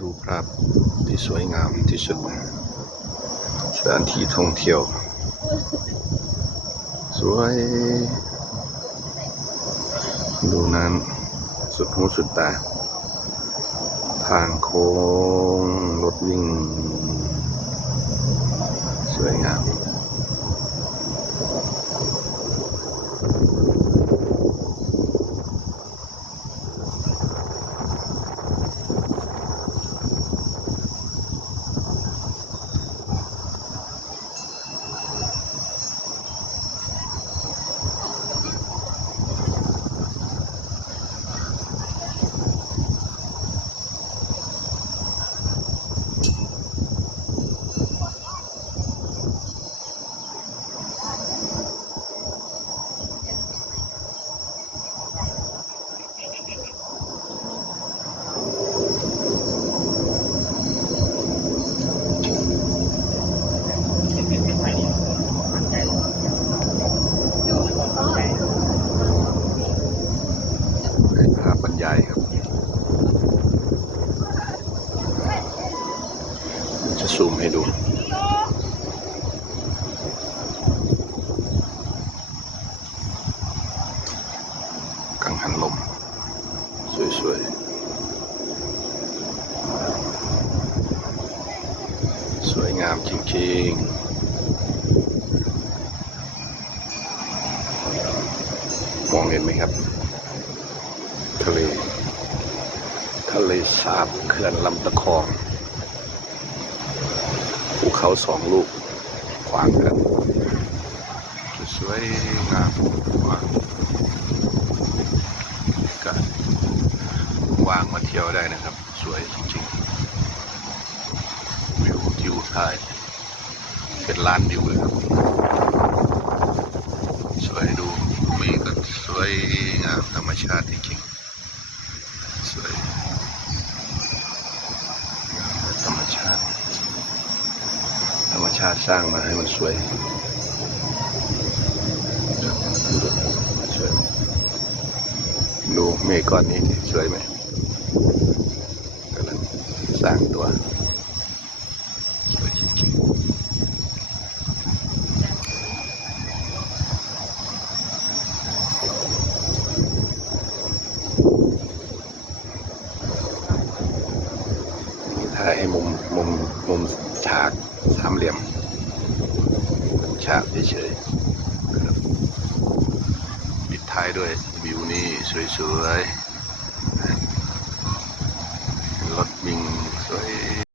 ดูภาพที่สวยงามที่สุด สถานที่ท่องเที่ยว สวย ดูนั้นสุดหูสุดตา ทางโค้งรถวิ่ง สวยงาม ให้ภาพบรรยายครับ จะ ซูมให้ดู กังหันลม สวยๆ สวยงามจริงๆมองเห็นไหมครับ ทะเล ทะเลสาบเขื่อนลำตะคอง เขาสองลูกขวางกันสวยงามมากก็วางมาเที่ยวได้นะครับ สวยจริงๆวิวทิวทายเป็นล้านวิวเลยครับ สวยดูมีก็สวยงามธรรมชาติจริงๆ สวย ธรรมชาติ ธรรม ชาติสร้างมาให้มันสวยสวยดูเมฆก้อนนี้สวยไหมกำลังสร้างตัวสวยจริงๆถ่ายให้มุมมุมมุม ฉากสามเหลี่ยมเป็นฉากเฉยๆปิดท้ายด้วยวิวนี่สวยๆรถวิ่ง